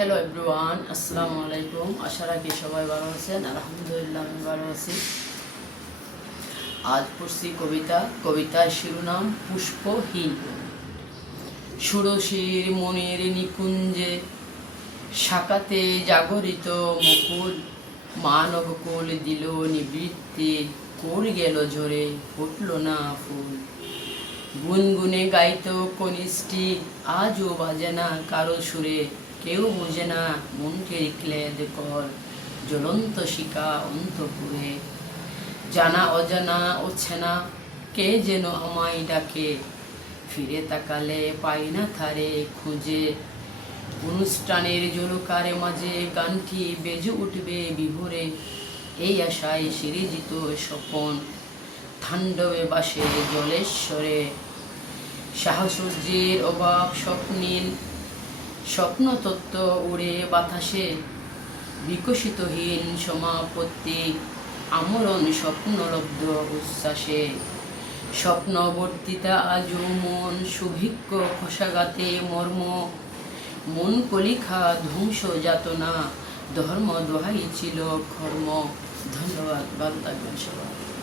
Hello everyone আসসালামু আলাইকুম আশা রাখি সবাই ভালো আছেন, আলহামদুলিল্লাহ আমি ভালো আছি। আজ পড়ছি কবিতা, কবিতার শিরোনাম পুষ্পহীন। সুরসির মনের নিকুঞ্জে শাখাতে জাগরিত মুকুল মানব কোল দিল নিবৃত্তি কোল গেল ঝরে ফুটল না ফুল। গুনগুনে গাইত কনিষ্ঠি, আজও বাজে না কারও সুরে। কেউ বোঝে না মনকে ক্লেদ কর, জ্বলন্ত শিকা অন্তপুরে। জানা অজানা অছেনা কে যেন আমায় ডাকে। ফিরে তাকালে পাই না থারে খুঁজে। অনুষ্ঠানের জলকারে মাঝে গানটি বেজে উঠবে বিভোরে। এই আশায় সিরিজিত স্বপন, থাণ্ডবে বাসে জলেশ্বরে। সাহসর্যের অভাব স্বপ্নীল স্বপ্নতত্ত্ব উড়ে বাতাসে। বিকশিতহীন সমাপত্তি, আমরণ স্বপ্নলব্ধ উচ্ছ্বাসে। স্বপ্নবর্তিতা আজও মন সুভিক্ষ খসাগাতে মর্ম। মন কলিখা ধ্বংস যাতনা, ধর্ম দোহাই ছিল কর্ম। ধন্যবাদ ভালো সবাই